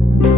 원래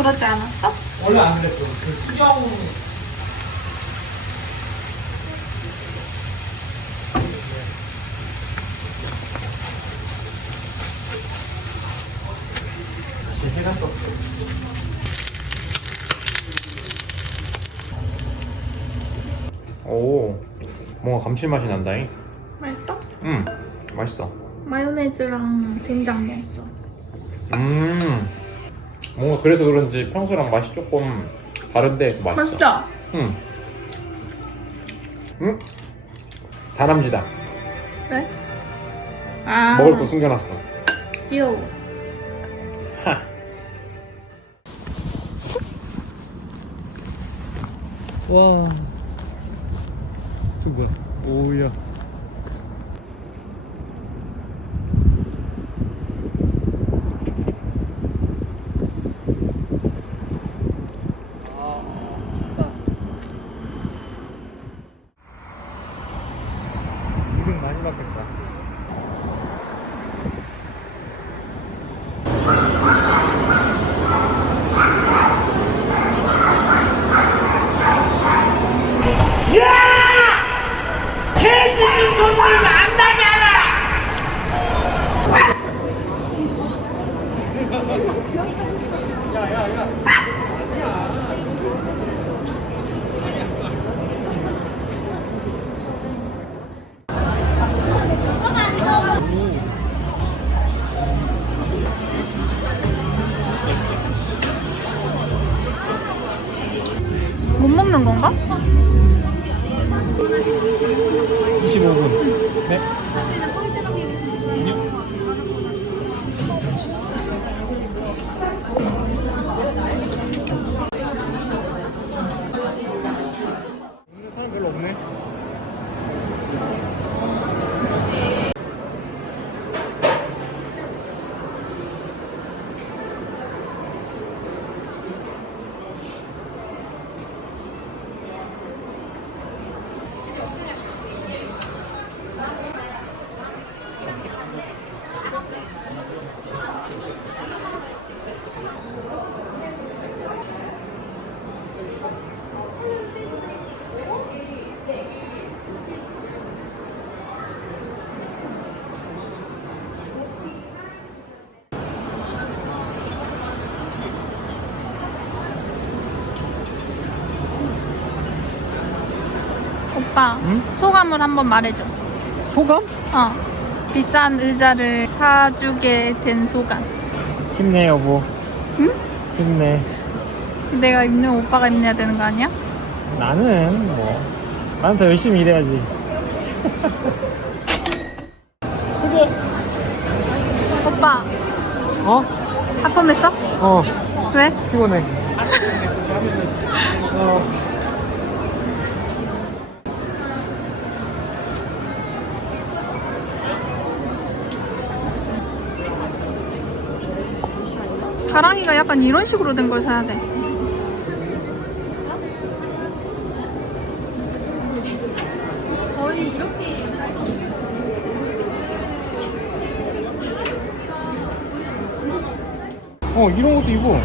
그러지 않았어? 원래 안 그랬어. 그 수경 다시 해가 떴어. 오, 뭔가 감칠맛이 난다잉. 맛있어? 음, 맛있어. 마요네즈랑 된장 넣었어. 음, 뭔가 그래서 그런지 평소랑 맛이 조금 다른데 맛있어. 맛있죠? 응. 응? 다람쥐다. 왜? 아 먹을 거 숨겨놨어. 귀여워. 하. 와. 저 뭐야? 오야. 이름 많이 바뀌었다. 못 먹는 건가? 25분. 네. 오늘 사람 별로 없네. 오빠 응? 소감을 한번 말해줘. 소감? 어. 비싼 의자를 사주게 된 소감. 힘내 여보. 응? 힘내. 내가 입는 오빠가 입내야 되는 거 아니야? 나는 뭐 나는 더 열심히 일해야지. 오빠 어? 하품했어? 어. 왜? 피곤해. 어. 가랑이가 약간 이런 식으로 된 걸 사야 돼. 거의 이렇게 어 이런 것도 입어.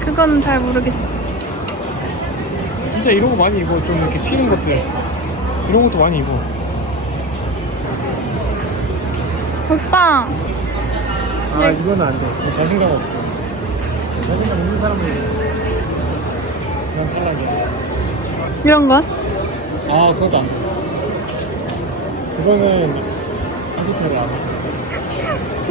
그건 잘 모르겠어. 진짜 이런 거 많이 입어. 좀 이렇게 튀는 것들. 이런 것도 많이 입어. 오빠 아 이거는 안 돼. 이거 자신감 없어. 자신감 있는 사람들. 그냥 탈락이야. 이런 건? 아 그것도 안 돼. 그거는 컴퓨터로 안 해.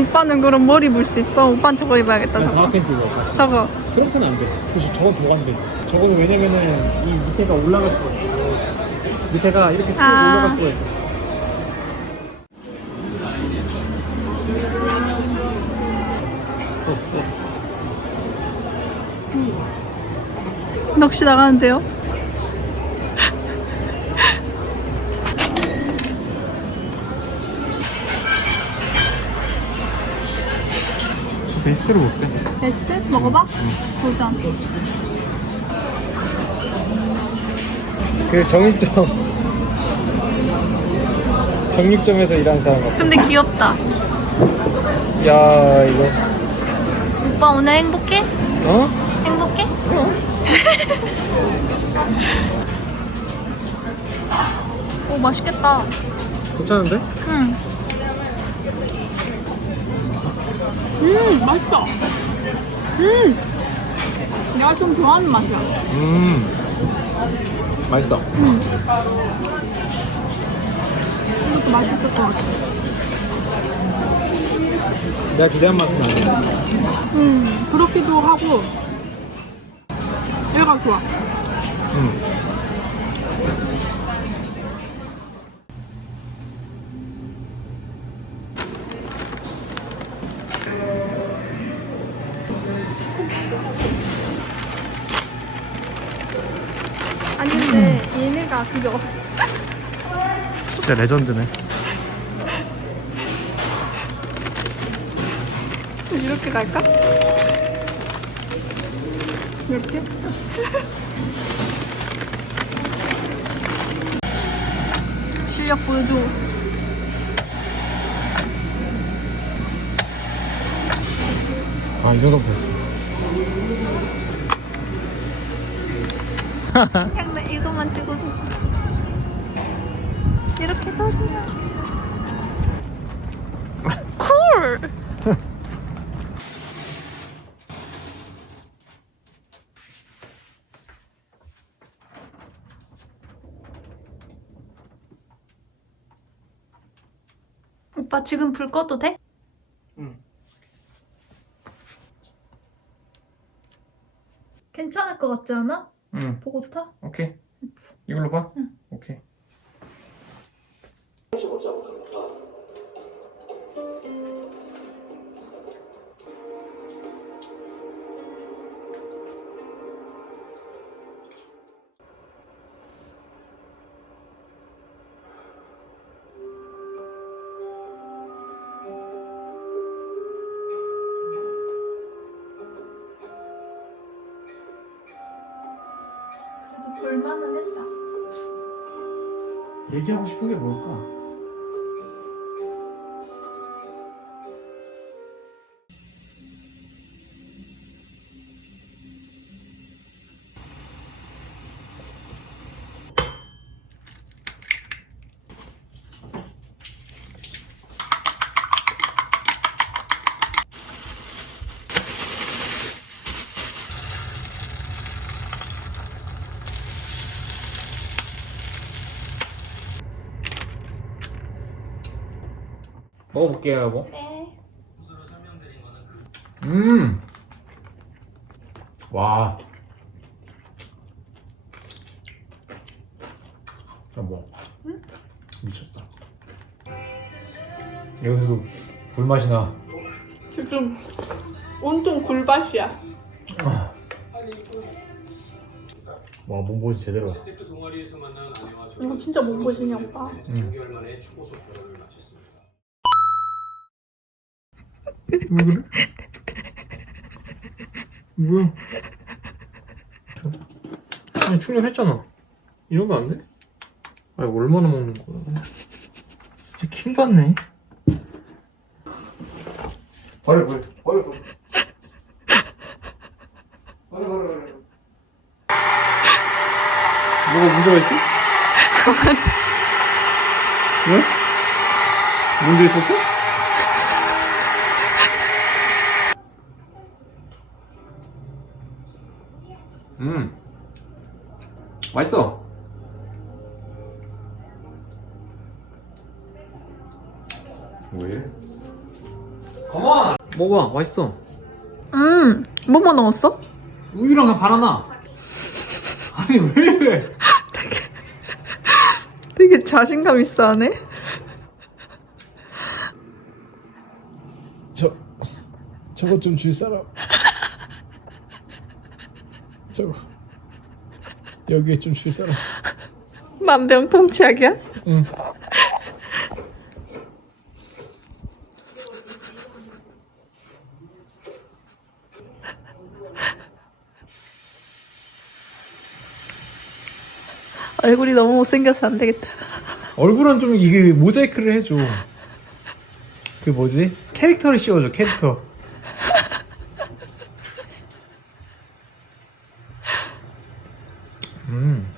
오빠는 그럼 머리 물 수 있어? 오빠는 저거 입어야겠다 저거. 팬티 입어. 저거. 트렁크는 안 돼. 사실 저건 더안 돼. 저거는 왜냐면은 이 밑에가 올라갈 수가 있어. 밑에가 이렇게 쓱 아. 올라갈 수가 있어. 넋이 나가는데요? 베스트로 먹자. 베스트? 먹어봐? 도전. 그 정육점 정육점에서 일하는 사람 같아. 근데 귀엽다. 야 이거 오빠 오늘 행복해? 어? 행복해? 오 맛있겠다. 괜찮은데? 응. 음 맛있어. 음. 내가 좀 좋아하는 맛이야. 음 맛있어. 이것도 맛있을 것 같아. 내가 기대한 맛은 아니야. 음 그렇기도 하고 얘가 좋아. 음. 아니 근데 얘네가 그게 없어. 진짜 레전드네. 이렇게 갈까? 이렇게? 실력 보여줘. 아 이 정도 됐어. 그냥 나 이거만 찍어줘. 이렇게 써주면. 오빠 지금 불 꺼도 돼? 응. 괜찮을 것 같지 않아? 응. 보고 타? 오케이. 그치. 이걸로 봐. 오 볼만은 했다. 얘기하고 싶은 게 뭘까? 먹어볼게요, 여보. 네. 음. 와. 여보. 미쳤다. 여기서도 불맛이 나. 지금 온통 굴밭이야. 와, 몸보신 제대로. 이거 진짜 몸보신이야, 오빠. 3개월 만에 초고속 결혼을 마쳤습니다. 왜 그래? 뭐야? 아니 충전했잖아. 이런 거 안 돼? 아니 얼마나 먹는 거야? 진짜 킹 받네. 버려 버려 버려 버려. 버려 버려 버려. 뭐가 문제가 있어? 왜? 문제 있었어? 음 맛있어 왜? 가만 먹어봐 맛있어 음, 뭐뭐 넣었어? 우유랑 그냥 바나나 아니 왜 되게 자신감 있어 하네. 저, 저 저것 좀 줄 사람. 저거 여기에 좀 줄 사람. 만병통치약이야? 응. 얼굴이 너무 못생겨서 안 되겠다. 얼굴은 좀 이게 모자이크를 해줘. 그 뭐지? 캐릭터를 씌워줘 캐릭터. Mm.